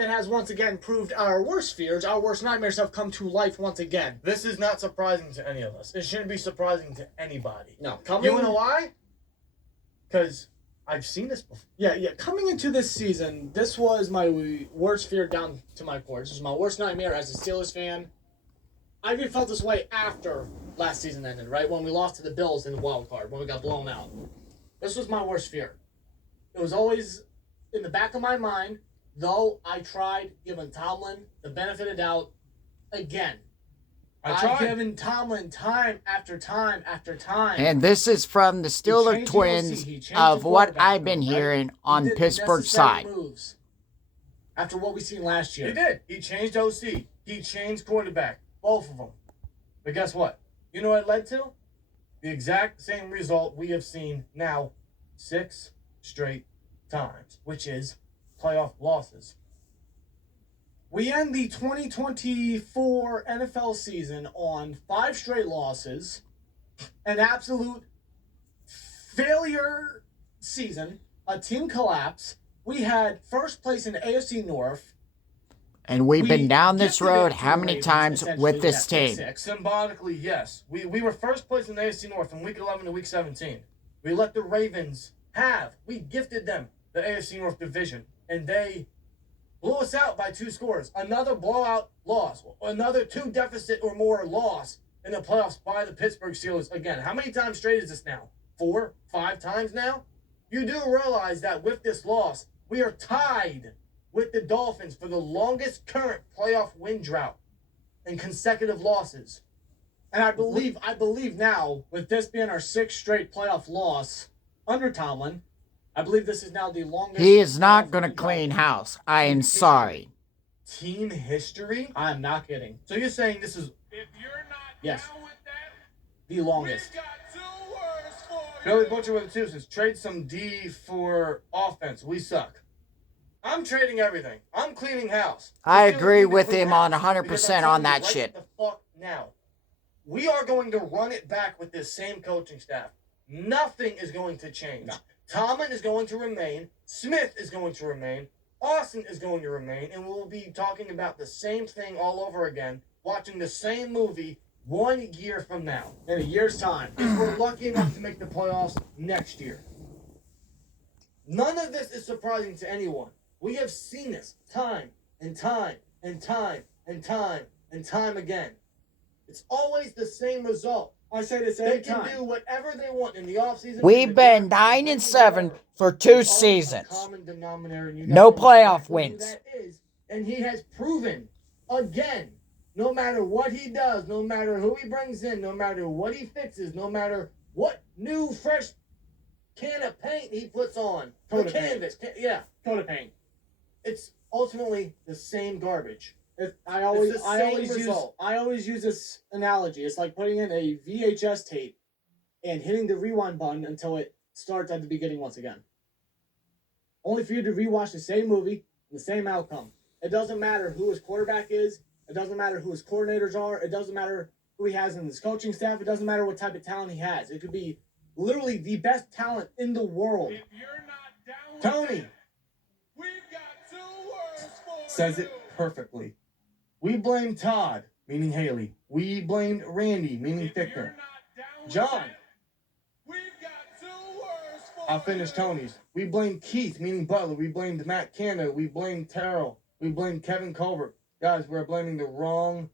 it has once again proved our worst fears, our worst nightmares have come to life once again. This is not surprising to any of us. It shouldn't be surprising to anybody. No, You wanna know why? Because I've seen this before. Yeah. Coming into this season, this was my worst fear down to my core. This was my worst nightmare as a Steelers fan. I even felt this way after last season ended, right? When we lost to the Bills in the wild card, when we got blown out. This was my worst fear. It was always in the back of my mind, though I tried giving Tomlin the benefit of doubt again. I've given Tomlin time after time after time. And this is from the Steeler twins of what I've been hearing on Pittsburgh's side. Moves after what we seen last year. He did. He changed OC. He changed quarterback. Both of them. But guess what? You know what it led to? The exact same result we have seen now 6 straight times, which is playoff losses. We end the 2024 NFL season on 5 straight losses, an absolute failure season, a team collapse. We had first place in the AFC North. And we've been down this road how many times with this team? Symbolically, yes. We were first place in the AFC North from week 11 to week 17. We let the Ravens we gifted them the AFC North division, and they blew us out by 2 scores. Another blowout loss. Another 2 deficit or more loss in the playoffs by the Pittsburgh Steelers. Again, how many times straight is this now? 4, 5 times now? You do realize that with this loss, we are tied with the Dolphins for the longest current playoff win drought and consecutive losses. And I believe now, with this being our 6th straight playoff loss under Tomlin, I believe this is now the longest. He is not going to clean house. I am sorry. Team history? I'm not kidding. So you're saying this is... If you're not yes, down with that, the longest. we've got 2 words for you. Billy Butcher with the 2 says, trade some D for offense. We suck. I'm trading everything. I'm cleaning house. I agree with him on 100% on that right shit. The fuck now. We are going to run it back with this same coaching staff. Nothing is going to change. No. Tomlin is going to remain. Smith is going to remain. Austin is going to remain. And we'll be talking about the same thing all over again, watching the same movie 1 year from now. In a year's time. If we're lucky enough to make the playoffs next year. None of this is surprising to anyone. We have seen this time and time and time and time and time again. It's always the same result. I say this They every can time. do whatever they want in the offseason. We've been 9-7 for 2 seasons. Common denominator, and you No guys know playoff exactly who wins. that is. And he has proven again, no matter what he does, no matter who he brings in, no matter what he fixes, no matter what new fresh can of paint he puts on Coat the of paint. canvas. Yeah, Coat of paint. it's ultimately the same garbage. I always It's the same use this analogy. It's like putting in a VHS tape and hitting the rewind button until it starts at the beginning once again. Only for you to rewatch the same movie and the same outcome. It doesn't matter who his quarterback is. It doesn't matter who his coordinators are. It doesn't matter who he has in his coaching staff. It doesn't matter what type of talent he has. It could be literally the best talent in the world. If you're not down with Tony that, we've got 2 words for says you. it perfectly. We blame Todd, meaning Haley. We blamed Randy, meaning If you're Victor. not down with John. that, we've got 2 words for I'll finish you. Tony's. We blamed Keith, meaning Butler. We blamed Matt Canada. We blamed Terrell. We blamed Kevin Colbert. Guys, we're blaming the wrong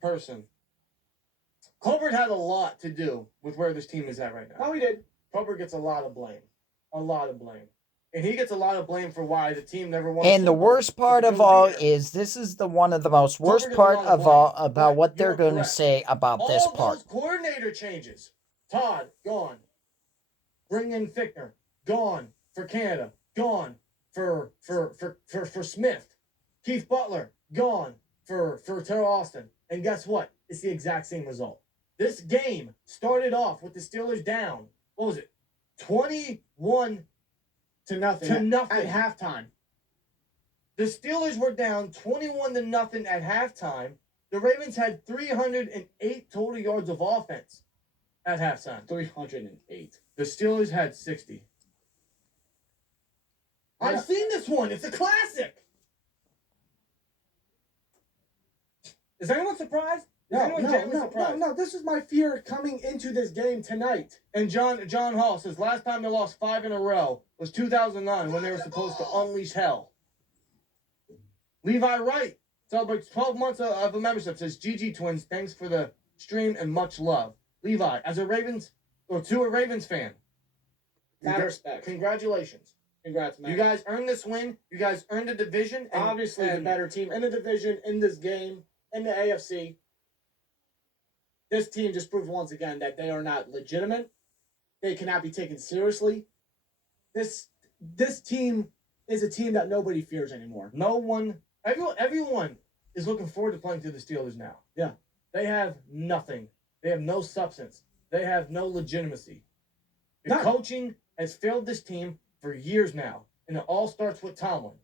person. Colbert had a lot to do with where this team is at right now. Oh, he did. Colbert gets a lot of blame. A lot of blame. And he gets a lot of blame for why the team never won. And the worst part of all is this is the one of the most worst part of all about what they're going to say about this part. Those coordinator changes. Todd, gone. Bring in Fichtner, gone for Canada, gone for Smith. Keith Butler, gone for Terrell Austin. And guess what? It's the exact same result. This game started off with the Steelers down. What was it? 21 To nothing. to nothing. At halftime. The Steelers were down 21-0 at halftime. The Ravens had 308 total yards of offense at halftime. 308. The Steelers had 60. Yeah. I've seen this one. It's a classic. Is anyone surprised? Is No, anyone genuinely surprised? no. This was my fear coming into this game tonight. And John Hall says last time they lost 5 in a row was 2009 when they were supposed to unleash hell. Levi Wright celebrates 12 months of a membership. Says GG Twins, thanks for the stream and much love. Levi, as a Ravens fan, Mad respect. congratulations. Congrats, man. You guys earned this win. You guys earned the division. And, Obviously the and better team in the division, in this game, in the AFC. This team just proved once again that they are not legitimate. They cannot be taken seriously. This team is a team that nobody fears anymore. no one, everyone is looking forward to playing to the Steelers now. Yeah. They have nothing. They have no substance. They have no legitimacy. The None. coaching has failed this team for years now, and it all starts with Tomlin.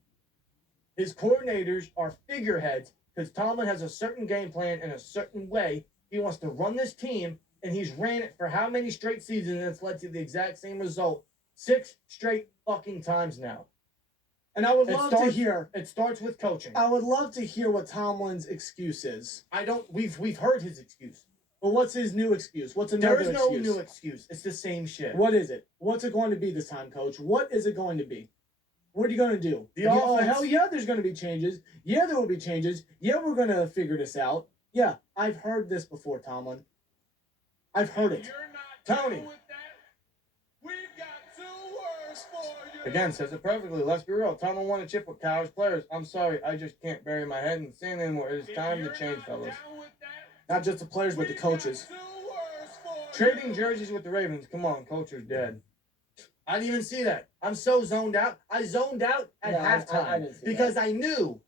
His coordinators are figureheads because Tomlin has a certain game plan in a certain way. He wants to run this team, and he's ran it for how many straight seasons, and it's led to the exact same result 6 straight fucking times now. And I would It love to starts- hear. It starts with coaching. I would love to hear what Tomlin's excuse is. We've heard his excuse. But what's his new excuse? What's There another is no excuse? new excuse. It's the same shit. What is it? What's it going to be this time, Coach? What is it going to be? What are you going to do? The Oh, offense- hell yeah, there's going to be changes. Yeah, there will be changes. Yeah, we're going to figure this out. Yeah, I've heard this before, Tomlin. I've heard it. You're not Tony. down with that? We've got 2 words for you. Again, says it perfectly. Let's be real. Tomlin won a chip with college players. I'm sorry. I just can't bury my head in the sand anymore. It is If time to you're change, not fellas. down with that, Not just the players, but the we've coaches. got 2 words for Trading you. jerseys with the Ravens. Come on, culture's dead. I didn't even see that. I'm so zoned out. I zoned out at No, I halftime didn't see because that. I knew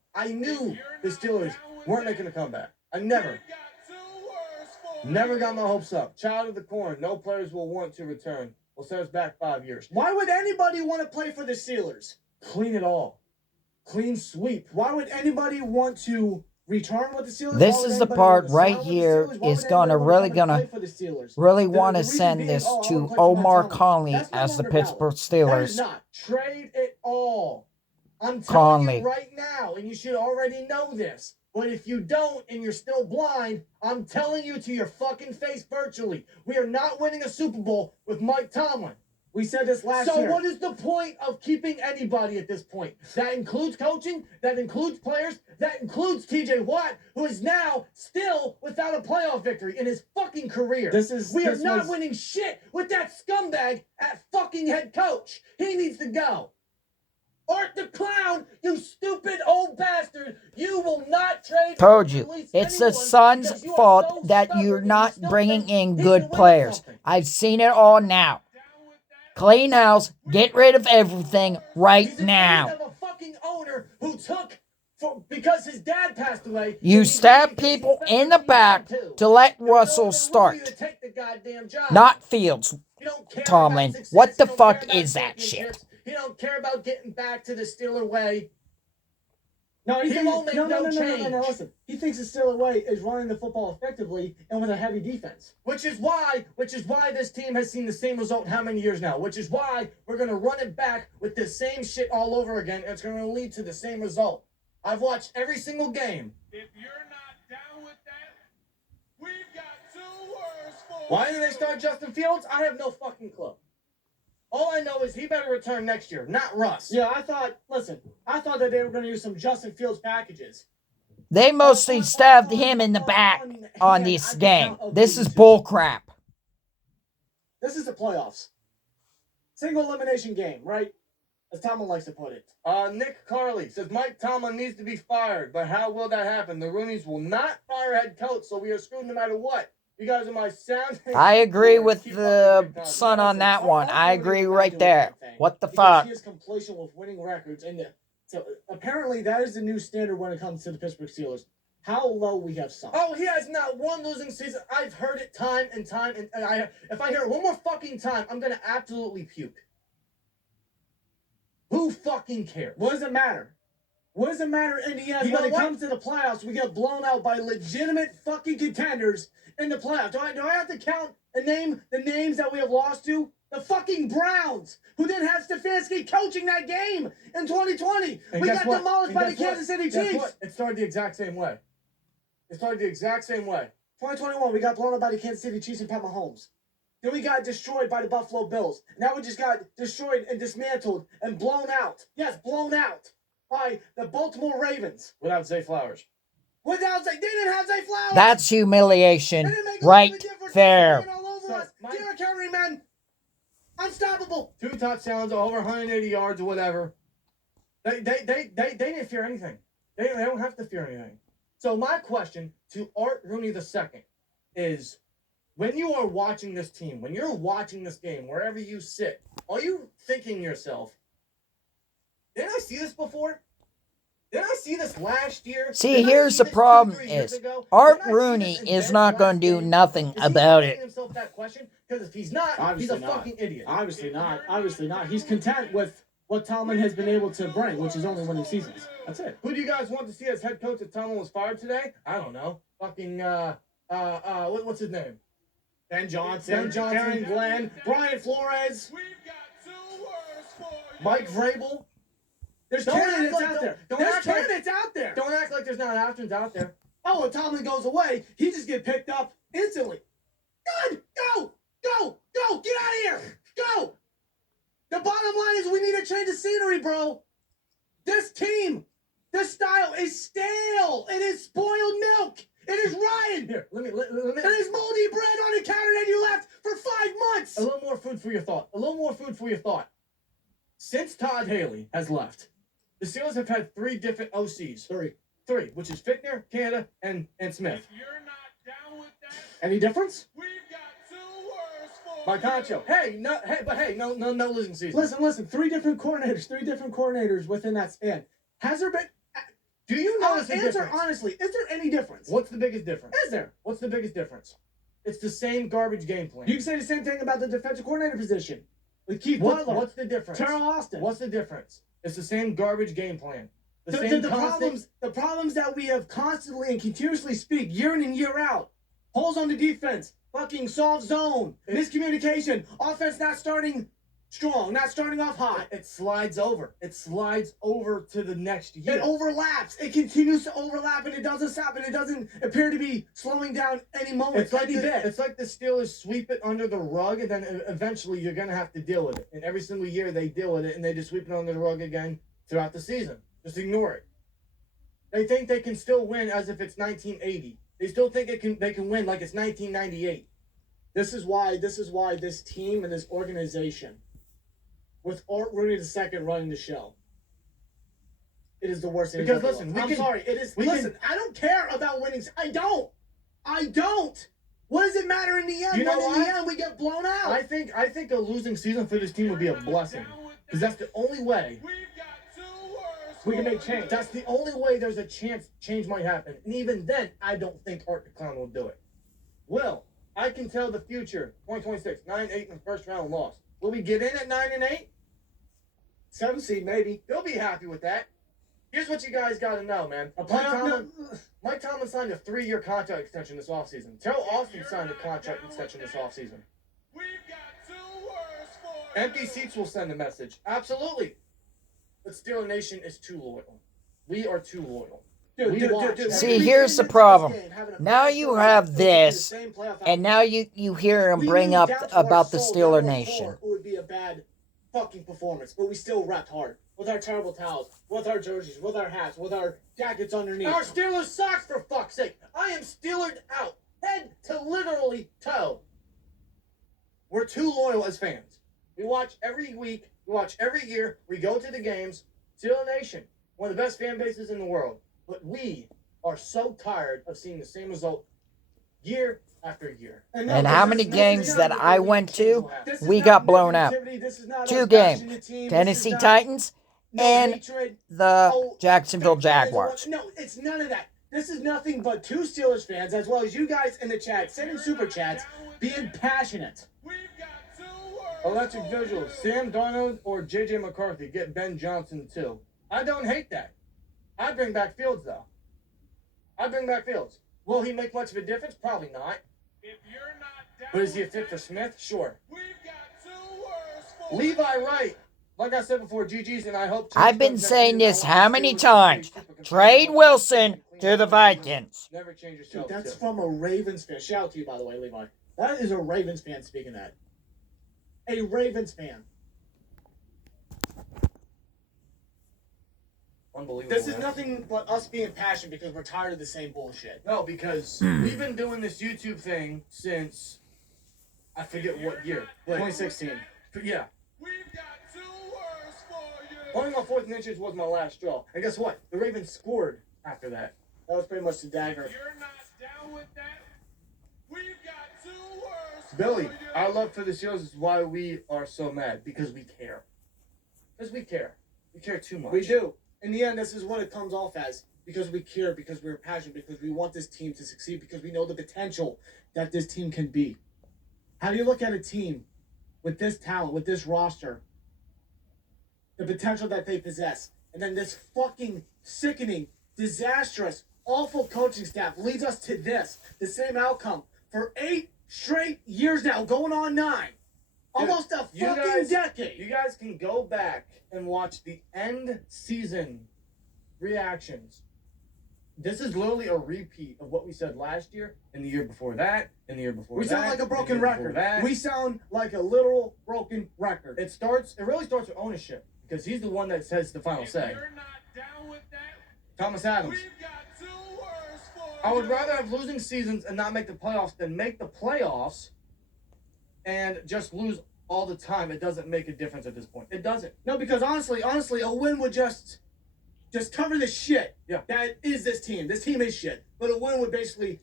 the Steelers weren't making a comeback. I never. We've got 2 words for Never you. got my hopes up. Child of the corn. No players will want to return. Will set us back 5 years. Why would anybody want to play for the Steelers? Clean it all. Clean sweep. Why would anybody want to return with the Steelers? This Why would is the anybody part want to right sign with the here Steelers? Why is would gonna anybody really want to gonna play for the Steelers? Really The want to reason send being, this oh, I wanna to play for Omar Tomlin. Conley That's no as the longer valid. Pittsburgh That is Steelers. not. Trade it all. I'm telling Conley. you right now, and you should already know this. But if you don't and you're still blind, I'm telling you to your fucking face virtually. We are not winning a Super Bowl with Mike Tomlin. We said this last So year. what is the point of keeping anybody at this point? That includes coaching, that includes players, that includes TJ Watt, who is now still without a playoff victory in his fucking career. We are not winning shit with that scumbag at fucking head coach. He needs to go. Art the Clown, you stupid old bastard. You will not trade. Told or you, release it's the anyone Suns' because you are fault so that stubborn you're and you not still bringing think in he good can win players. something. I've seen it all now. Clean house, get rid of everything right He's in now. need of a fucking owner who took because his dad passed away. You and he stab did because people he felt in like the he back had to. to let There's no Russell other start, room for you to take the goddamn job. not Fields. You don't care Tomlin. about success. What You the don't fuck care about is that shit? championships. You don't care about getting back to the Steeler way. No, He thinks, won't make no change. Listen, he thinks the Steeler way is running the football effectively and with a heavy defense. Which is why this team has seen the same result how many years now? Which is why we're gonna run it back with the same shit all over again. And it's gonna lead to the same result. I've watched every single game. If you're not down with that, we've got 2 words for Why you. did they start Justin Fields? I have no fucking clue. All I know is he better return next year, not Russ. Yeah, I thought that they were going to use some Justin Fields packages. They mostly stabbed him in the back on this game. This is bullcrap. This is the playoffs. Single elimination game, right? As Tomlin likes to put it. Nick Carley says Mike Tomlin needs to be fired, but how will that happen? The Roonies will not fire head coach, so we are screwed no matter what. You guys are my sound. I agree with Keep up the great content. son on that one. I agree right there. What the Because fuck? he is complacent with winning records, and so apparently that is the new standard when it comes to the Pittsburgh Steelers. How low we have sunk. Oh, he has not one losing season. I've heard it time and time, and if I hear it one more fucking time, I'm gonna absolutely puke. Who fucking cares? What does it matter? What does it matter in the end You when know it what? comes to the playoffs? We get blown out by legitimate fucking contenders in the playoffs. Do I have to count and name the names that we have lost to? The fucking Browns, who didn't have Stefanski coaching that game in 2020. And We guess got what? demolished And by the guess what? Kansas City Guess Chiefs. what? It started the exact same way. It started the exact same way. 2021, we got blown up by the Kansas City Chiefs and Pat Mahomes. Then we got destroyed by the Buffalo Bills. Now we just got destroyed and dismantled and blown out. Yes, blown out by the Baltimore Ravens. Without Zay Flowers. Without Zay, they didn't have Zay Flowers. That's They humiliation didn't make a right lick of a difference. there. They ran all over So, us. Mike- Derrick Henry, man, unstoppable. 2 touchdowns, over 180 yards or whatever. They didn't fear anything. They don't have to fear anything. So my question to Art Rooney II is, when you are watching this team, when you're watching this game, wherever you sit, are you thinking to yourself, didn't I see this before? Didn't I see this last year? See, Didn't I here's see the this problem 2-3 years is, ago? Art Didn't I see this Rooney in is Ben's not going last to do game? nothing Is he about asking it. himself that question? Because if he's not, Obviously he's a not. fucking idiot. Obviously not. Obviously not. He's content with what Tomlin has been able to bring, which is only winning seasons. That's it. Who do you guys want to see as head coach if Tomlin was fired today? I don't know. Fucking what's his name? Ben Johnson, Ben Johnson. Aaron Glenn, Brian Flores. We've got 2 words for you. Mike Vrabel. There's Don't candidates act like- out there. don't There's act like- candidates out there. Don't act like there's not options out there. Oh, when Tomlin goes away, he just get picked up instantly. Good. Go. Go. Go. Get out of here. Go. The bottom line is we need a change of scenery, bro. This team, this style is stale. It is spoiled milk. It is rotten. Here, let me It is moldy bread on the counter that you left for 5 months. a little more food for your thought. A little more food for your thought. Since Todd Haley has left, the Steelers have had 3 different OCs. Three, which is Fickner, Canada, and Smith. If you're not down with that, Any difference? we've got 2 words for By you. Concho. No losing season. Listen. 3 different coordinators within that span. Has there been? Do you notice a Answer difference? honestly. Is there any difference? What's the biggest difference? Is there? What's the biggest difference? It's the same garbage game plan. You can say the same thing about the defensive coordinator position with Keith Butler, What's the difference? Terrell Austin. What's the difference? It's the same garbage game plan. The the, same the constant- problems that we have constantly and continuously speak year in and year out. Holes on the defense, fucking soft zone, miscommunication, offense not starting strong, not starting off hot. It slides over. It slides over to the next year. It overlaps. It continues to overlap, and it doesn't stop, and it doesn't appear to be slowing down any moment. It's like any bit. it's like the Steelers sweep it under the rug, and then eventually you're gonna have to deal with it. And every single year they deal with it, and they just sweep it under the rug again throughout the season. Just ignore it. They think they can still win as if it's 1980. They still think they can win like it's 1998. This is why this team and this organization, with Art Rooney II running the show, it is the worst thing. Because listen, I'm sorry, it is. Listen, I don't care about winning. I don't. What does it matter in the end? You know when in what? the end we get blown out. I think a losing season for this team would be a blessing, because that's the only way We've got 2 words we can for make change. That's the only way there's a chance change might happen. And even then, I don't think Art the Clown will do it. Will, I can tell the future. 2026, 9-8 in the first round loss. Will we get in at 9-8? 7 seed maybe. They'll be happy with that. Here's what you guys got to know, man. Mike Tomlin signed a 3-year contract extension this offseason. Terrell Austin signed a contract extension this offseason. We've got 2 words for Empty you. seats will send a message. Absolutely. But Steeler Nation is too loyal. We are too loyal. Dude. See, here's the problem. Now you have this, and now you hear him bring up about the Steeler Nation. It would be a bad fucking performance, but we still repped hard with our terrible towels, with our jerseys, with our hats, with our jackets underneath. Our Steelers socks, for fuck's sake. I am Steelered out. Head to literally toe. We're too loyal as fans. We watch every week. We watch every year. We go to the games. Steeler Nation, one of the best fan bases in the world. But we are so tired of seeing the same result year after year. And how many games that I went to, we got blown out. 2 games. Tennessee Titans and the Jacksonville Jaguars. No, it's none of that. This is nothing but 2 Steelers fans, as well as you guys in the chat, sending super chats, being passionate. We've got 2 words Electric for visual. you. Sam Darnold or J.J. McCarthy. Get Ben Johnson, too. I don't hate that. I bring back Fields, though. I bring back Fields. Will he make much of a difference? Probably not. If you're not down But is he a with fit for that, Smith? Sure. we've got 2 words for Levi you. Wright. Like I said before, GG's, and I hope... I've been saying this how many times? Trade Wilson to the Vikings. Never change Dude, yourself. that's to. from a Ravens fan. Shout out to you, by the way, Levi. That is a Ravens fan speaking that. A Ravens fan. Unbelievable. This is man. nothing but us being passionate because we're tired of the same bullshit. No, because we've been doing this YouTube thing since I forget what year. But 2016. yeah. We've got 2 words for you. Only on 4th and inches was my last straw. And guess what? The Ravens scored after that. That was pretty much the dagger. You're not down with that. We've got 2 words Billy, for you. our love for the Steelers is why we are so mad. Because we care. Because we care. We care too much. We do. In the end, this is what it comes off as. Because we care, because we're passionate, because we want this team to succeed, because we know the potential that this team can be. How do you look at a team with this talent, with this roster, the potential that they possess, and then this fucking sickening, disastrous, awful coaching staff leads us to this, the same outcome for 8 straight years now, going on 9. Almost a you fucking guys- decade. You guys can go back and watch the end season reactions. This is literally a repeat of what we said last year, and the year before that, and the year before We that. sound like a and the broken year before record. that. We sound like a literal broken record. It really starts with ownership because he's the one that says the final If say. you're not down with that, Thomas Adams. we've got 2 words for I would you. rather have losing seasons and not make the playoffs than make the playoffs and just lose all the time. It doesn't make a difference at this point. It doesn't. No, because honestly, a win would just cover the shit. Yeah. That is this team. This team is shit. But a win would basically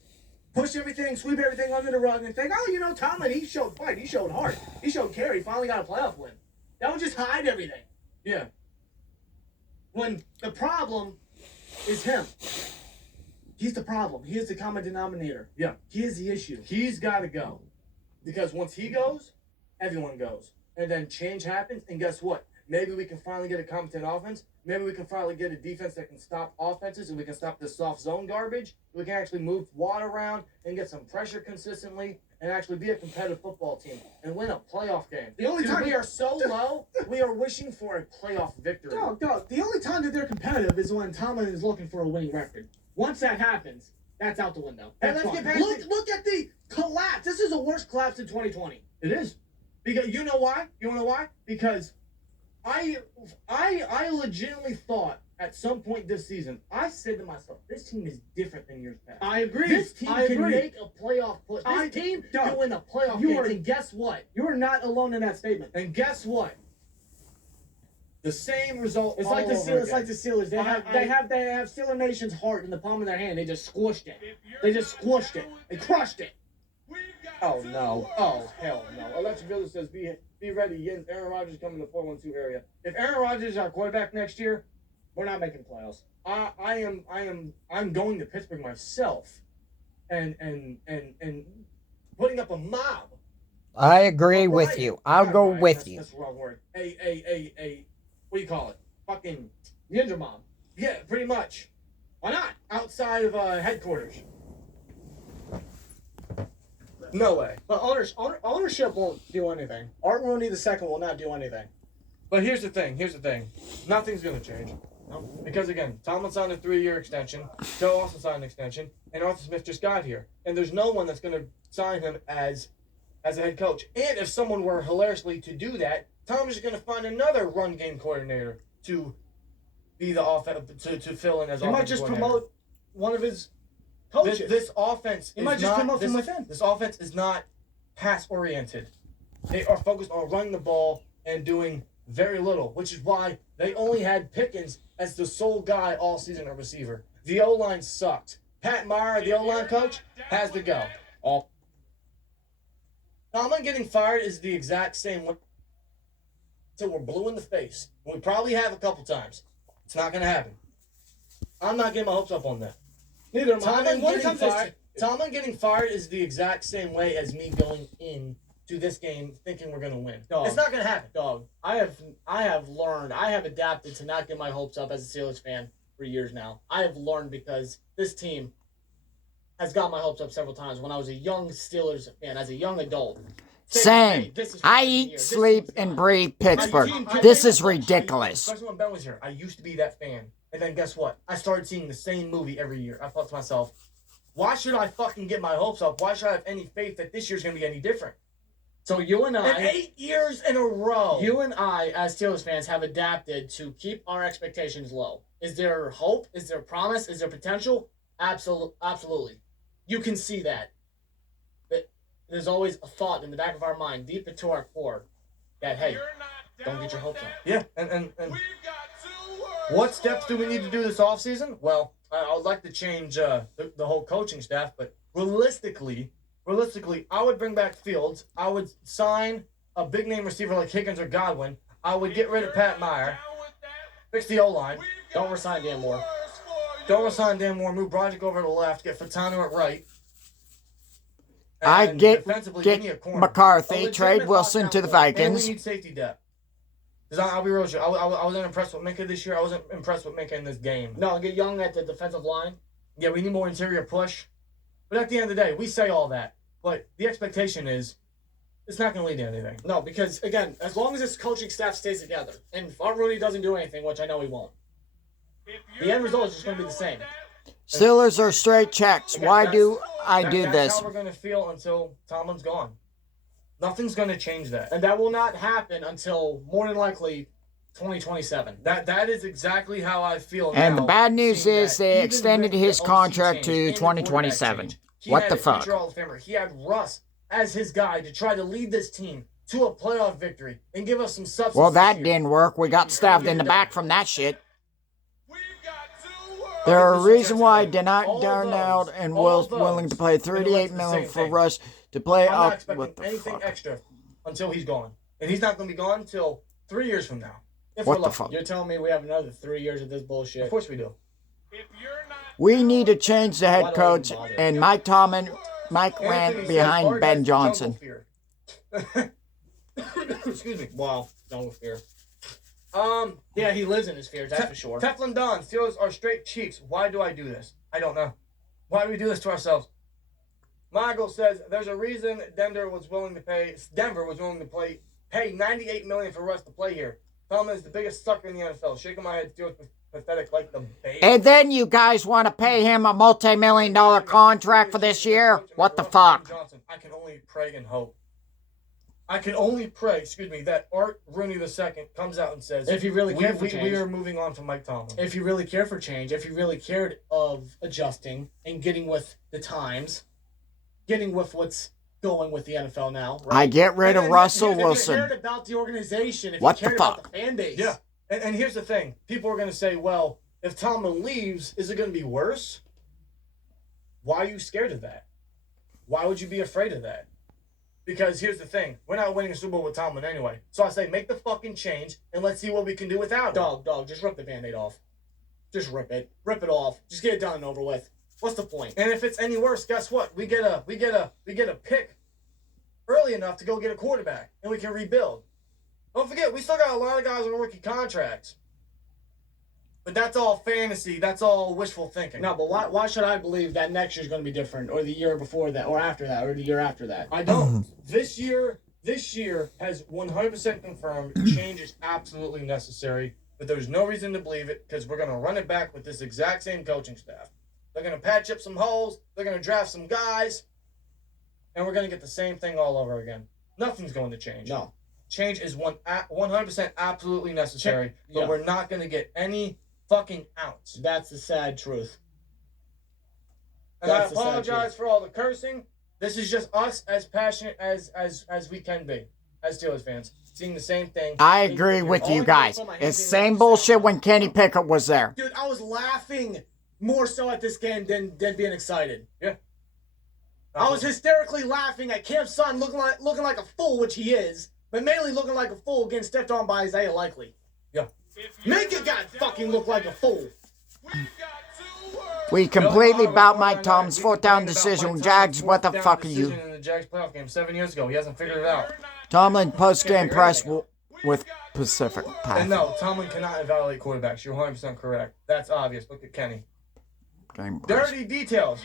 push everything, sweep everything under the rug, and think, oh, you know, Tomlin, he showed fight, he showed heart, he showed care, he finally got a playoff win. That would just hide everything. Yeah. When the problem is him. He's the problem. He is the common denominator. Yeah. He is the issue. He's got to go. Because once he goes, everyone goes. And then change happens, and guess what? Maybe we can finally get a competent offense. Maybe we can finally get a defense that can stop offenses, and we can stop the soft zone garbage. We can actually move water around and get some pressure consistently and actually be a competitive football team and win a playoff game. The only Dude, time- we are so low, we are wishing for a playoff victory. Dog, the only time that they're competitive is when Tomlin is looking for a winning record. Once that happens, that's out the window. And That's let's gone. get past it. Look at the collapse. This is the worst collapse in 2020. It is. Because you know why? You wanna know why? Because I legitimately thought at some point this season, I said to myself, this team is different than years past. I agree. This team I can agree. make a playoff push. This team can win a playoff game. And guess what? You are not alone in that statement. And guess what? The same result. It's all like the over Steelers. It's again. like the Steelers. They have Steeler Nation's heart in the palm of their hand. They just squished it. If you're They just not squished down it. with They that, crushed it. we've got Oh 2 no! words Oh for hell you. no! Electric Village says be ready. Yes, Aaron Rodgers is coming to the 412 area. If Aaron Rodgers is our quarterback next year, We're not making playoffs. I'm going to Pittsburgh myself, and putting up a mob. I agree with Riot. you. I'll Not go riot, with that's, you. That's the wrong word. A what do you call it? Fucking Ninja Mob. yeah, pretty much. Why not? Outside of headquarters. No way. But ownership won't do anything. Art Rooney II will not do anything. But here's the thing. Nothing's gonna change. No. Because again, Tomlin signed a 3-year extension. Joe also signed an extension, and Arthur Smith just got here, and there's no one that's gonna sign him as a head coach. And if someone were hilariously to do that, Tomlin's just gonna find another run game coordinator to be the offense to fill in as. He might offensive just coordinator. promote one of his coaches. This offense He is might just not, come up this, from within. This offense is not pass oriented. They are focused on running the ball and doing very little, which is why they only had Pickens as the sole guy all season at receiver. The O-line sucked. Pat Meyer, the O-line coach, has to go. Oh. Tomlin getting fired is the exact same way. So we're blue in the face. And we probably have a couple times. It's not going to happen. I'm not getting my hopes up on that. Neither am I. Tomlin When it getting comes to fired. Tomlin getting fired is the exact same way as me going in to this game thinking we're gonna win. Dog. It's not gonna happen. Dog, I have learned, I have adapted to not get my hopes up as a Steelers fan for years now. I have learned because this team has got my hopes up several times when I was a young Steelers fan, as a young adult. saying, Same. "Hey, this is I what happened eat, here. This sleep, team's and gone." breathe My team Pittsburgh. can This make is a push. ridiculous. Especially when Ben was here. I used to be that fan. And then guess what? I started seeing the same movie every year. I thought to myself, why should I fucking get my hopes up? Why should I have any faith that this year's going to be any different? So you and And I, 8 years in a row. you and I, as Steelers fans, have adapted to keep our expectations low. Is there hope? Is there promise? Is there potential? Absolutely. You can see that. But there's always a thought in the back of our mind, deep into our core, that hey, You're not don't down get your with hopes that? up. Yeah, and We've got 2 words what steps for do we need to do this offseason? Well, I would like to change the whole coaching staff, but realistically, I would bring back Fields. I would sign a big name receiver like Higgins or Godwin. I would get rid of Pat Meyer, fix the O-line. Don't resign Dan Moore. Don't resign Dan Moore. Move Broderick over to the left. Get Fatano at right. I And get defensively, we need a corner. McCarthy, legitimate trade Wilson to the lockdown And we Vikings. need safety depth. Because I'll be real with you. I wasn't impressed with Minka this year. I wasn't impressed with Minka in this game. No, get Young at the defensive line. Yeah, we need more interior push. But at the end of the day, we say all that. But the expectation is it's not going to lead to anything. No, because again, as long as this coaching staff stays together, and if Art Rooney doesn't do anything, which I know he won't, the end result is just going to be the same. Steelers are straight checks. Why do I do That's this? how we're going to feel until Tomlin's gone. Nothing's going to change that. And that will not happen until more than likely 2027. That is exactly how I feel And now, the bad news seeing is that they even extended with his the OC contract change to and the quarterback 2027. change, he What had the a fuck? future Hall of Famer. He had Russ as his guy to try to lead this team to a playoff victory and give us some substance. Well, that this year. didn't work. We got stabbed in the back from that shit. We've got 2 words. There are a This is reason why yesterday. Denard All Darnell those- and all Will's those willing to pay and it went $38 to the million same for thing. Russ to play I'm not up. expecting What the anything fuck? extra until he's gone. And he's not going to be gone until 3 years from now. If What we're the lucky. fuck? You're telling me we have another 3 years of this Of bullshit? course we do. If you're not We need to change the Why head do I coach even bother? and Mike Tomlin, Mike Anthony Rand said behind Bart Ben has Johnson. jungle fear. Excuse me. Wow, done with fear. Um, Yeah, he lives in his fears, that's for sure. Teflon Don, Steelers are straight cheeks. Why do I do this? I don't know. Why do we do this to ourselves? Michael says there's a reason Denver was willing to pay $98 million for Russ to play here. Tomlin is the biggest sucker in the NFL. Shaking my head, Steelers pathetic like the Bay. And then you guys want to pay him a multi-million-dollar contract for this year? What the fuck? Johnson, I can only pray and hope. I can only pray, that Art Rooney II comes out and says, If you really care for we change, are moving on from Mike Tomlin. if you really care for change, if you really cared of adjusting and getting with the times, getting with what's going with the NFL now, right? I get rid of And Russell If you Wilson. cared about the organization, if What you the cared about fuck? the fan base. Yeah. And here's the thing. People are going to say, well, if Tomlin leaves, is it going to be worse? Why are you scared of that? Why would you be afraid of that? Because here's the thing. We're not winning a Super Bowl with Tomlin anyway. So I say, make the fucking change, and let's see what we can do without him. Dog, just rip the Band-Aid off. Just rip it. Rip it off. Just get it done and over with. What's the point? And if it's any worse, guess what? We get a pick early enough to go get a quarterback, and we can rebuild. Don't forget, we still got a lot of guys on rookie contracts. But that's all fantasy. That's all wishful thinking. No, but why should I believe that next year's going to be different, or the year before that, or after that, or the year after that? I don't. This year has 100% confirmed change is absolutely necessary, but there's no reason to believe it because we're going to run it back with this exact same coaching staff. They're going to patch up some holes, they're going to draft some guys, and we're going to get the same thing all over again. Nothing's going to change. No. Change is 100% absolutely necessary, but Yeah. we're not going to get any fucking ounce. That's the sad truth. And That's I the sad apologize truth. for all the cursing. This is just us as passionate as we can be as Steelers fans, seeing the same thing. I agree with you guys. It's same bullshit when Kenny Pickett was there. Dude, I was laughing more so at this game than being excited. Yeah. I was hysterically laughing at Cam Sutton looking like a fool, which he is, but mainly looking like a fool getting stepped on by Isaiah Likely. Minka got fucking look like a fool. We completely bout Mike Tomlin's fourth down decision. Jags, what the fuck are you? In the Jags playoff game 7 years ago, he hasn't figured it out. Tomlin post-game press with Pacific And Path. no, Tomlin cannot evaluate quarterbacks. You're 100% correct. That's obvious. Look at Kenny. Game press. Dirty details.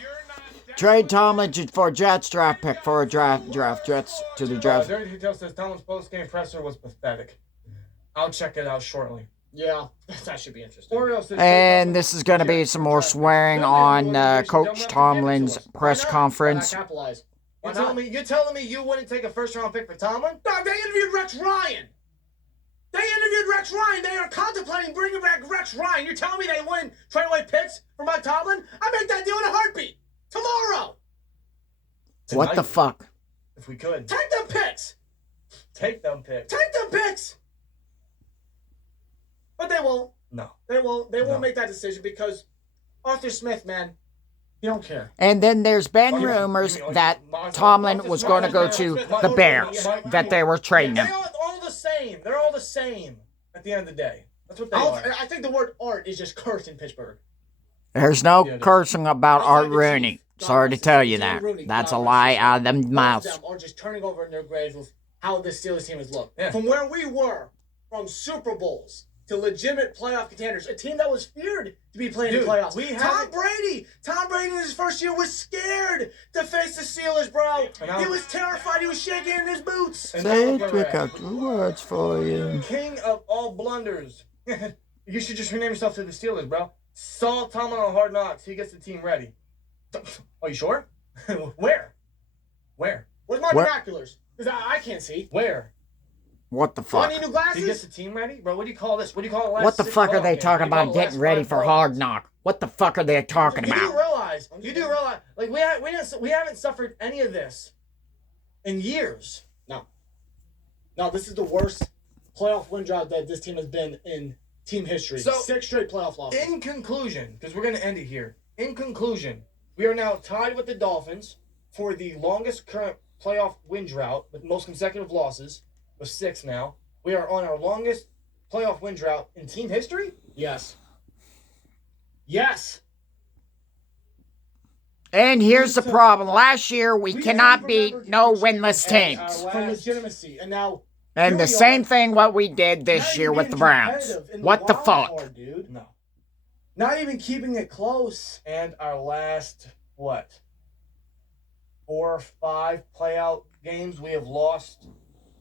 Trade Tomlin for Jets draft pick for a draft Jets to the draft. Dirty details says Tomlin's post-game presser was pathetic. I'll check it out shortly. Yeah, that should be interesting. Orioles said And this is going to be some more swearing on Coach Tomlin's press Why conference. not capitalize? Why You're telling me you wouldn't take a first-round pick for Tomlin? Dog, they interviewed Rex Ryan. They are contemplating bringing back Rex Ryan. You're telling me they wouldn't trade away picks for Mike Tomlin? I make that deal in a heartbeat. Tomorrow. What the Tonight, fuck? If we could. Take them picks. Take them picks. Take them picks. But they won't. No. They won't. They No. won't make that decision because Arthur Smith, man, he don't care. And then there's been Oh, yeah. rumors You mean, that Arthur Tomlin Smith, was Arthur going to Smith, go to Arthur Smith, the Arthur Bears, Smith, that they were trading him. They're all the same. They're all the same at the end of the day. That's what they are. I think the word art is just cursed in Pittsburgh. There's no Yeah, cursing about Outside Art the Rooney. Chief, God Sorry to rest his tell soul, you Jimmy that. Rooney, That's a God rest lie his out of them Both mouths. of them are just turning over in their graves with how the Steelers team has looked. Yeah. From where we were, from Super Bowls to legitimate playoff contenders, a team that was feared to be playing Dude, in the playoffs. we Tom haven't- Brady in his first year was scared to face the Steelers, bro. And now- He was terrified. He was shaking in his boots. And Say now it, look pick at out the words for you. King of all blunders. You should just rename yourself to the Steelers, bro. Saul Tomlin on Hard Knocks. He gets the team ready. Are you sure? Where? Where's my Where- binoculars? Because I can't see. Where? What the Do I fuck? need new He glasses? gets the team ready? Bro, what do you call this? What do you call the last What the six fuck are playoff they games? talking What do you call about the getting last ready five for playoff Hard games? Knock? What the fuck are they talking You do about? realize, like we haven't suffered any of this in years. No, this is the worst playoff win drought that this team has been in team history. So- 6 straight playoff losses. In conclusion, because we're going to end it here. In conclusion, we are now tied with the Dolphins for the longest current playoff win drought with most consecutive losses, with 6 now. We are on our longest playoff win drought in team history. Yes. Yes. And here's the problem. Last year, we cannot beat no winless teams. For legitimacy. And now And the same thing what we did this not year even with the being Browns. competitive in What the wild fuck? card, dude. No. Not even keeping it close. And our last, 4 or 5 playout games we have lost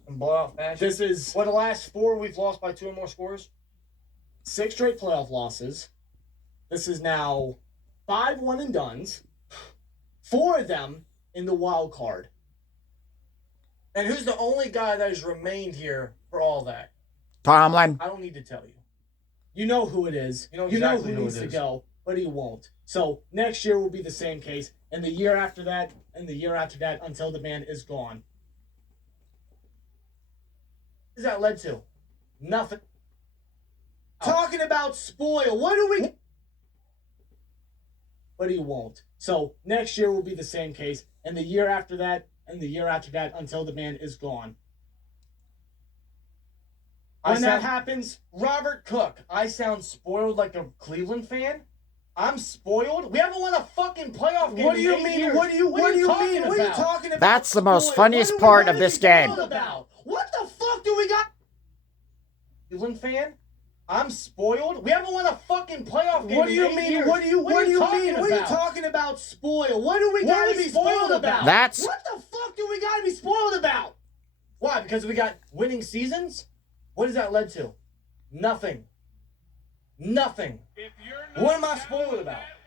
in blowout fashion. This is What, the last 4 we've lost by 2 or more scores? 6 straight playoff losses. This is now 5 one and dones. 4 of them in the wild card. And who's the only guy that has remained here for all that? Tomlin. I don't need to tell you. You know who it is. You know exactly who who needs it to is. go, but he won't. So next year will be the same case, and the year after that, and the year after that, until the man is gone. What has that led to? Nothing. Talking about spoil. What do we? But he won't. So next year will be the same case, and the year after that, and the year after that, until the man is gone. When that happens, Robert Cook, I sound spoiled like a Cleveland fan. I'm spoiled. We haven't won a fucking playoff game. what do in you 8 mean? years. What do you mean? talking What are you about? talking about? That's the most spoil? funniest What part are of we this game. spoiled about? What the fuck do we got? Cleveland fan. I'm spoiled. We haven't won a fucking playoff game. What do in you 8 mean? years. What do you talking mean? What are you about? talking about? Spoil. What do we What gotta are we be spoiled spoiled about? about? That's What the fuck do we gotta be spoiled about? Why? Because we got winning seasons? What has that led to? Nothing. Nothing. If you're not What am I down spoiled with about? that,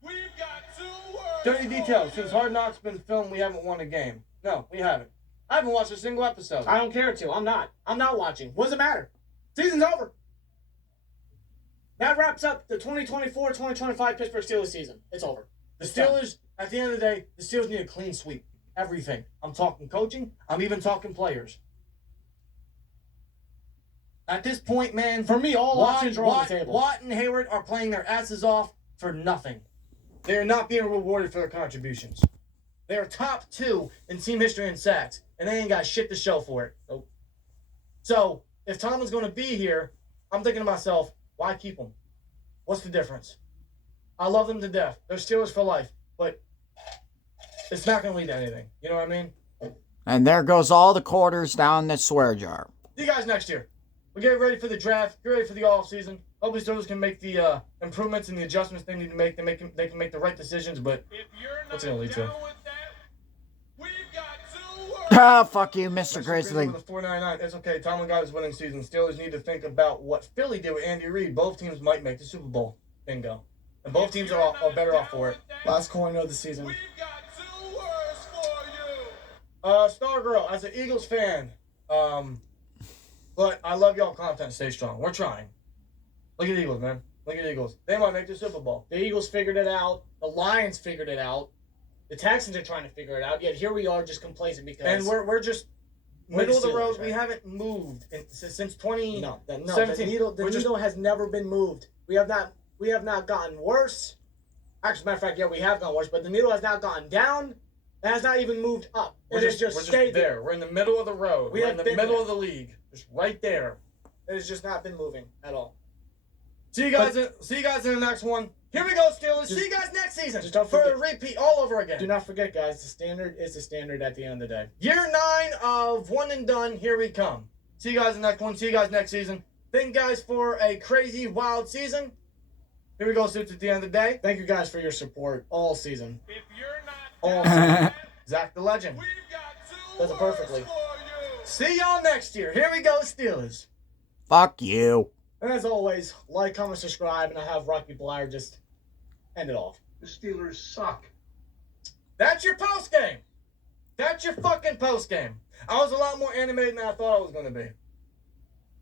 we've got 2 words Dirty for details. you. Since Hard Knocks been filmed, we haven't won a game. No, we haven't. I haven't watched a single episode. I don't care to. I'm not watching. What does it matter? Season's over. That wraps up the 2024-2025 Pittsburgh Steelers season. It's over. The Steelers, at the end of the day, the Steelers need a clean sweep. Everything. I'm talking coaching. I'm even talking players. At this point, man, For me, all options are on the table. Watt and Hayward are playing their asses off for nothing. They are not being rewarded for their contributions. They are top 2 in team history in sacks, and they ain't got shit to show for it. Nope. So, if Tomlin's going to be here, I'm thinking to myself, why keep him? What's the difference? I love them to death. They're Steelers for life, but it's not going to lead to anything. You know what I mean? and there goes all the quarters down the swear jar. See you guys next year. We get ready for the draft. Get ready for the off season. Hopefully, Steelers can make the improvements and the adjustments they need to make. They can make the right decisions. But If you're not what's it gonna lead to? down with that, we've got 2 words Ah, fuck you, Mr. Grizzly. With a 4.99. It's okay. Tomlin got his winning season. Steelers need to think about what Philly did with Andy Reid. Both teams might make the Super Bowl. Bingo. And both teams are better off for it. Last coin of the season. We've got 2 words for you. Stargirl, as an Eagles fan, but I love y'all content. Stay strong. We're trying. Look at the Eagles, man. Look at the Eagles. They might make the Super Bowl. The Eagles figured it out. The Lions figured it out. The Texans are trying to figure it out. Yet here we are, just complacent because. And we're just middle of the Steelers, road. right? We haven't moved since 20. No, the 17. needle has never been moved. We have not gotten worse. Actually, as a matter of fact, yeah, we have gone worse, but the needle has not gone down. It has not even moved up. We're just stayed there. We're in the middle of the road. We're in the middle there. of the league. Just right there. It has just not been moving at all. See you guys in the next one. Here we go, Steelers. See you guys next season. Just don't for a forget. repeat all over again. Do not forget, guys, the standard is the standard at the end of the day. Year 9 of one and done. Here we come. See you guys in the next one. See you guys next season. Thank you guys for a crazy, wild season. Here we go, Suits, at the end of the day. Thank you guys for your support all season. If you're not All down season. with that, Zach the Legend. we've got 2 Does it words perfectly. for you. See y'all next year. Here we go, Steelers. Fuck you. And as always, like, comment, subscribe, and I'll have Rocky Blyer just end it off. The Steelers suck. That's your post game. That's your fucking post game. I was a lot more animated than I thought I was going to be.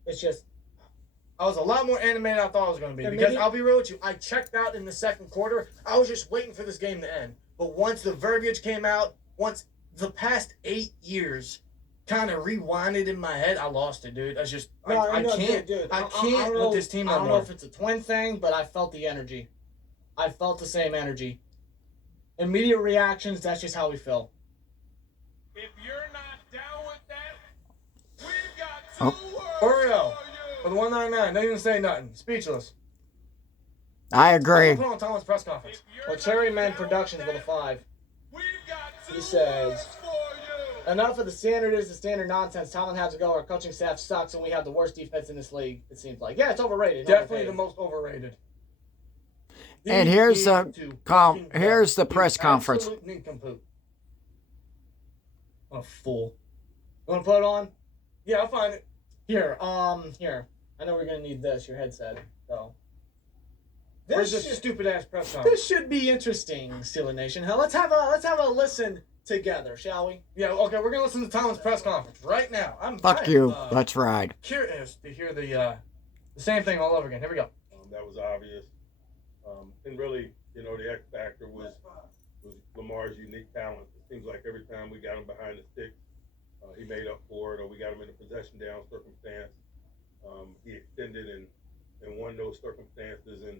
It's just, I was a lot more animated than I thought I was going to be. Yeah, Because maybe- I'll be real with you, I checked out in the second quarter. I was just waiting for this game to end. But once the verbiage came out, once the past 8 years kind of rewinded in my head, I lost it, dude. I just, I can't. dude. I don't can't know- with this team I no don't know more. if it's a twin thing, but I felt the energy. I felt the same energy. Immediate reactions, that's just how we feel. If you're not down with that, we've got 2 words Oreo, for for the you. 199, don't even say nothing. Speechless. I agree. Put on Thomas' press conference. If you're Well, not Cherry Man down Productions with a that, 5. we've got 2 He says, words for you. enough of the standard is the standard nonsense. Tomlin has to go. Our coaching staff sucks, and we have the worst defense in this league, it seems like. Yeah, it's overrated. Definitely the Overrated. most overrated. And here's the here's the press Absolute conference. nincompoop. What a fool. You want to put it on? Yeah, I'll find it. Here. Here. I know we're going to need this, your headset. So. Where's This this should, stupid ass press conference? this should be interesting, Steeler Nation. Hell, let's have a listen together, shall we? Yeah, okay, we're gonna listen to Tomlin's press conference right now. Fuck you. Let's ride. Curious to hear the same thing all over again. Here we go. That was obvious. And really, the X factor was Lamar's unique talent. It seems like every time we got him behind the sticks, he made up for it, or we got him in a possession down circumstance. He extended and won those circumstances, and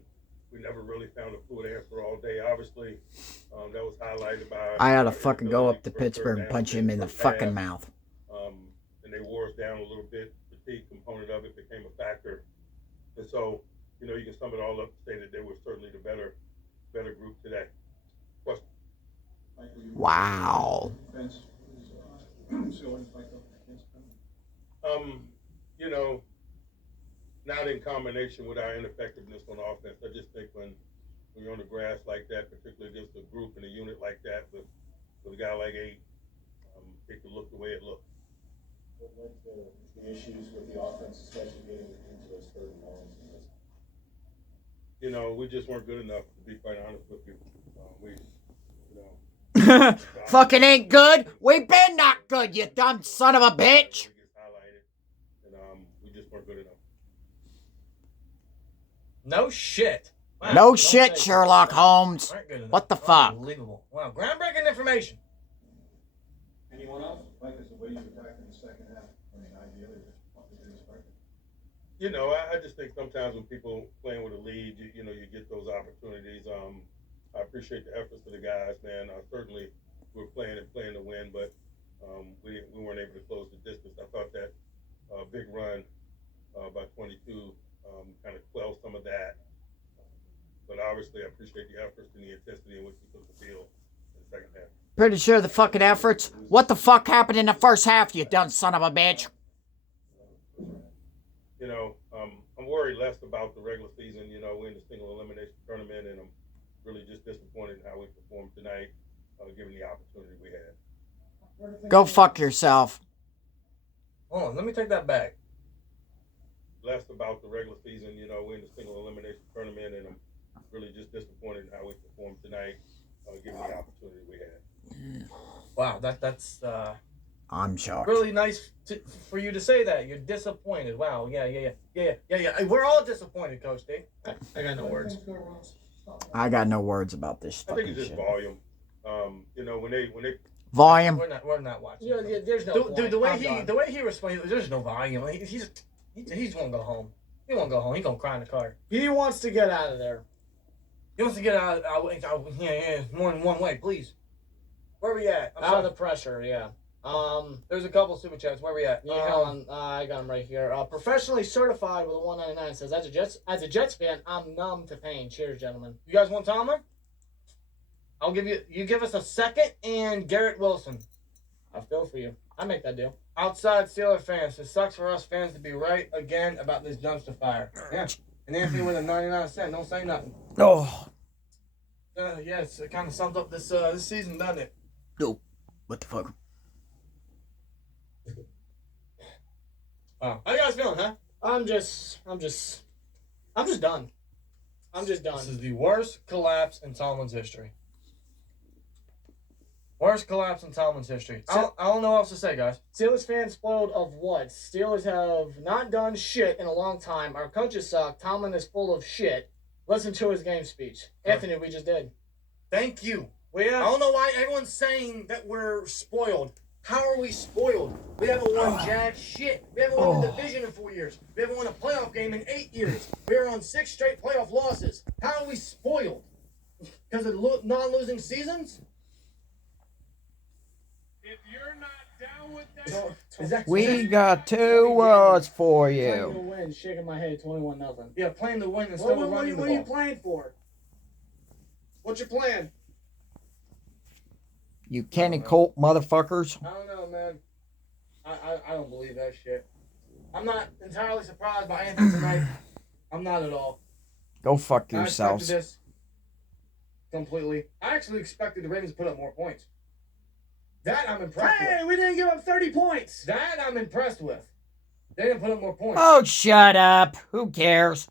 we never really found a fluid answer all day. Obviously, that was highlighted by. I ought to our fucking go up to inability for Pittsburgh and third punch down him in the first fucking half. mouth. And they wore us down a little bit. The fatigue component of it became a factor, and so you can sum it all up and say that they were certainly the better group today. Question. Wow. Not in combination with our ineffectiveness on offense. I just think when you're on the grass like that, particularly against a group and a unit like that, with a guy like Aiden, it could look the way it looked. What led to the issues with the offense, especially getting into those third and longs? We just weren't good enough, to be quite honest with you. Fucking ain't good. We been not good, you dumb son of a bitch. It gets highlighted, and we just weren't good enough. No shit. Wow, No don't shit, say- Sherlock Holmes. Weren't good enough. What the fuck? Unbelievable. Wow, groundbreaking information. Anyone else? Like the way you attacked in the second half. I mean, ideally, what the biggest factor. I just think sometimes when people playing with a lead, you get those opportunities. I appreciate the efforts of the guys, man. Certainly, we're playing to win, but we weren't able to close the distance. I thought that big run by 22 kind of quelled some of that. But obviously, I appreciate the efforts and the intensity in which we took the field in the second half. Pretty sure the fucking efforts. What the fuck happened in the first half, you dumb son of a bitch? I'm worried less about the regular season. We're in the single elimination tournament, and I'm really just disappointed in how we performed tonight, given the opportunity we had. Go fuck yourself. Hold on, let me take that back. Less about the regular season, you know, we're in the single elimination tournament, and I'm really just disappointed in how we performed tonight, given the opportunity we had. Wow, that's I'm shocked. really nice for you to say that. You're disappointed. Wow, yeah. We're all disappointed, Coach D. I got no words. I got no words about this I think fucking it's just shit. volume. You know, when they Volume. We're not watching. Yeah, there's no point. Dude, I'm the done. way he responded, there's no volume. He's gonna go home. He won't go home. He's gonna cry in the car. He wants to get out of there. He wants to get out. Yeah, more than one way, please. Where we at? I'm Out of sorry. the pressure, yeah. There's a couple super chats. Where we at? Yeah, hold on. I got him right here. Professionally certified with a 199 says, as a Jets fan, I'm numb to pain. Cheers, gentlemen. You guys want Tomlin? I'll give you give us a second and Garrett Wilson. I feel for you. I make that deal. Outside Steeler fans, it sucks for us fans to be right again about this dumpster fire. Yeah. And Anthony with a 99 cent. Don't say nothing. Oh. Yes, it kind of sums up this season, doesn't it? No. What the fuck? Wow. How you guys feeling, huh? I'm just done. I'm just done. This is the worst collapse in Tomlin's history. Worst collapse in Tomlin's history. I don't know what else to say, guys. Steelers fans spoiled of what? Steelers have not done shit in a long time. Our coaches suck. Tomlin is full of shit. Listen to his game speech. Anthony, we just did. Thank you. We I don't know why everyone's saying that we're spoiled. How are we spoiled? We haven't won jack shit. We haven't won a division in 4 years. We haven't won a playoff game in 8 years. We're on 6 straight playoff losses. How are we spoiled? Because of non-losing seasons? If you're not down with that, Is that We got 2 words for Playing to you. win, shaking my head, 21-0. Yeah, playing to win instead of running the What are you ball. playing for? What's your plan? You Kenny Colt motherfuckers. I don't know, man. I don't believe that shit. I'm not entirely surprised by Anthony tonight. I'm not at all. Go fuck I yourselves. expected this completely. I actually expected the Ravens to put up more points. That I'm impressed with. Hey, we didn't give up 30 points. That I'm impressed with. They didn't put up more points. Oh, shut up. Who cares?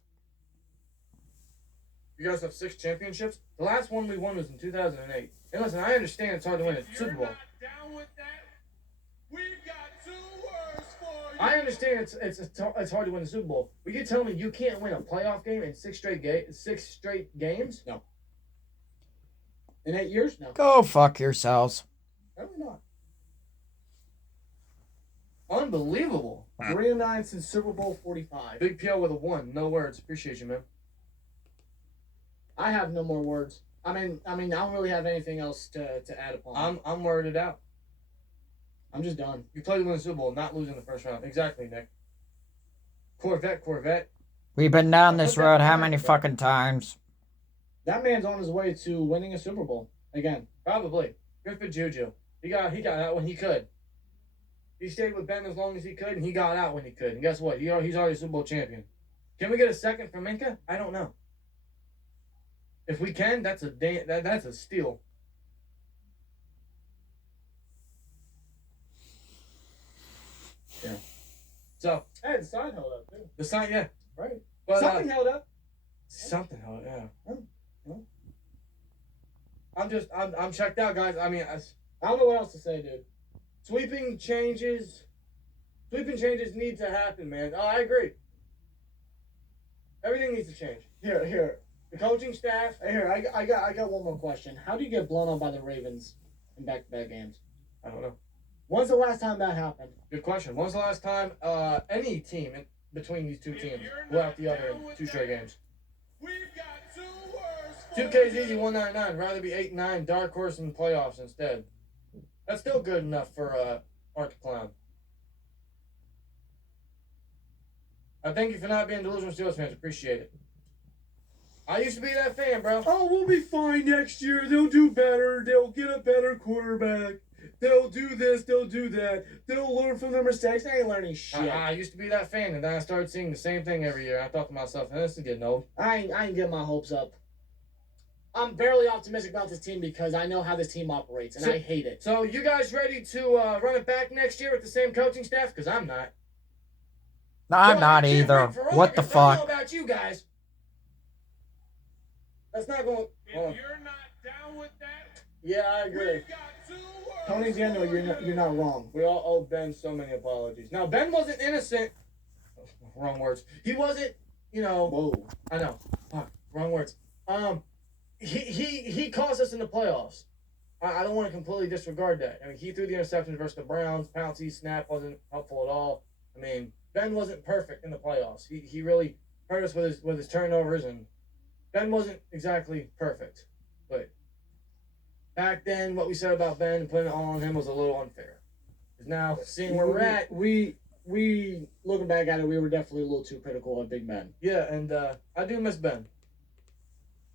You guys have 6 championships. The last one we won was in 2008. And listen, I understand it's hard to win a if Super you're Bowl. not down with that, we've got 2 words for you. I understand it's hard to win a Super Bowl. But you tell me you can't win a playoff game in 6 straight games? No. In 8 years? No. Go fuck yourselves. Probably not. Unbelievable. 3-9 since Super Bowl 45. Big PL with a 1. No words. Appreciate you, man. I have no more words. I mean, I don't really have anything else to add upon. I'm worded out. I'm just done. You play to win the Super Bowl, not losing the first round. Exactly, Nick. Corvette. We've been down this road how many fucking times? That man's on his way to winning a Super Bowl again. Probably. Good for Juju. He got out when he could. He stayed with Ben as long as he could, and he got out when he could. And guess what? He's already a Super Bowl champion. Can we get a second from Minka? I don't know. If we can, that's a steal. Yeah. So Hey, the sign held up too. the sign, yeah, Right. but Something held up. something, yeah. Yeah. I'm checked out, guys. I mean, I don't know what else to say, dude. sweeping changes need to happen, man. Oh, I agree. Everything needs to change. Here. The coaching staff. Here, I got one more question. How do you get blown up by the Ravens in back-to-back games? I don't know. When's the last time that happened? Good question. When was the last time any team between these two teams blew out the other in 2 straight games? We've got 2 words for 2K's you. easy 199. Rather be 8-9, dark horse in the playoffs instead. That's still good enough for Art the Clown. I thank you for not being delusional Steelers fans. Appreciate it. I used to be that fan, bro. Oh, we'll be fine next year. They'll do better. They'll get a better quarterback. They'll do this. They'll do that. They'll learn from their mistakes. They ain't learning shit. I used to be that fan, and then I started seeing the same thing every year. I thought to myself, this is getting old. I ain't getting my hopes up. I'm barely optimistic about this team because I know how this team operates, and So- I hate it. So you guys ready to run it back next year with the same coaching staff? Because I'm not. I'm So I not can't either. wait for What the August. I don't know fuck? about you guys. That's not going. If Hold on. you're not down with that, Yeah, I agree. we've got 2 worlds Tony D'Angelo, you're not wrong. We all owe Ben so many apologies. Now Ben wasn't innocent. Wrong words. He wasn't. You know. Whoa. I know. Fuck. Wrong words. He cost us in the playoffs. I don't want to completely disregard that. I mean, he threw the interceptions versus the Browns. Pouncey snap wasn't helpful at all. I mean, Ben wasn't perfect in the playoffs. He really hurt us with his turnovers, and Ben wasn't exactly perfect. But back then, what we said about Ben and putting it all on him was a little unfair. Because now, seeing where we're at, we looking back at it, we were definitely a little too critical of Big Ben. yeah, and I do miss Ben.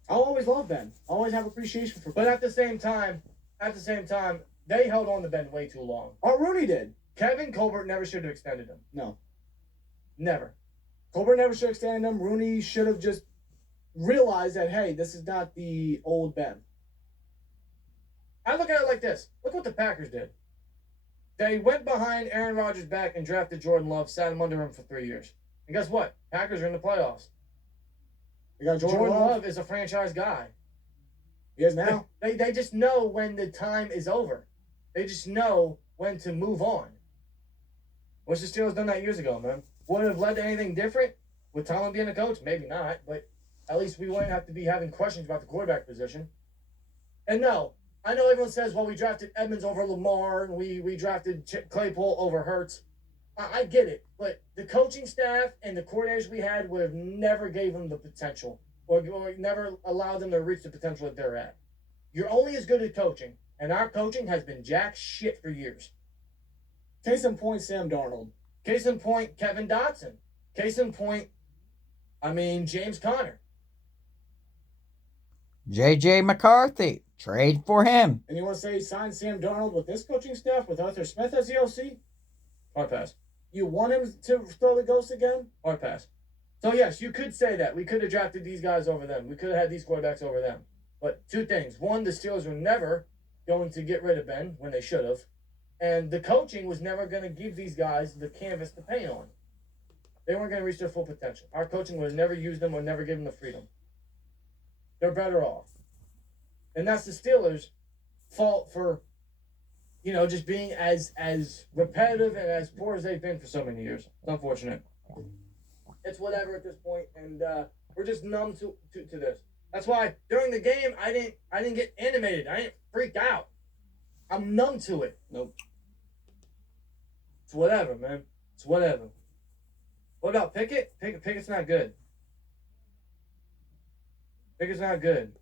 I'll always love Ben. I always have appreciation for Ben. But at the same time, they held on to Ben way too long. Oh, Rooney did. Kevin Colbert never should have extended him. No. Never. Colbert never should have extended him. Rooney should have just realized that, hey, this is not the old Ben. I look at it like this. Look what the Packers did. They went behind Aaron Rodgers back and drafted Jordan Love, sat him under him for 3 years. And guess what? Packers are in the playoffs. They got Jordan Jordan Love Love. is a franchise guy. He is now. They just know when the time is over. They just know when to move on. Wish the Steelers done that years ago, man. Would it have led to anything different? With Tomlin being a coach? Maybe not, but at least we wouldn't have to be having questions about the quarterback position. And no, I know everyone says, well, we drafted Edmonds over Lamar and we drafted Claypool over Hurts. I get it, but the coaching staff and the coordinators we had would have never gave them the potential or never allowed them to reach the potential that they're at. You're only as good at coaching, and our coaching has been jack shit for years. Case in point, Sam Darnold. Case in point, Kevin Dotson. Case in point, James Conner. J.J. McCarthy. Trade for him. And you want to say sign Sam Darnold with this coaching staff, with Arthur Smith as the OC? Hard pass. You want him to throw the ghost again? Hard pass. So, yes, you could say that. We could have drafted these guys over them. We could have had these quarterbacks over them. But two things. One, the Steelers were never going to get rid of Ben when they should have. And the coaching was never going to give these guys the canvas to paint on. They weren't going to reach their full potential. Our coaching would have never used them or never given them the freedom. They're better off. And that's the Steelers' fault for, just being as repetitive and as poor as they've been for so many years. It's unfortunate. It's whatever at this point, and we're just numb to this. That's why during the game I didn't get animated. I didn't freak out. I'm numb to it. Nope. It's whatever, man. It's whatever. What about Pickett? Pickett's not good. Pickett's not good.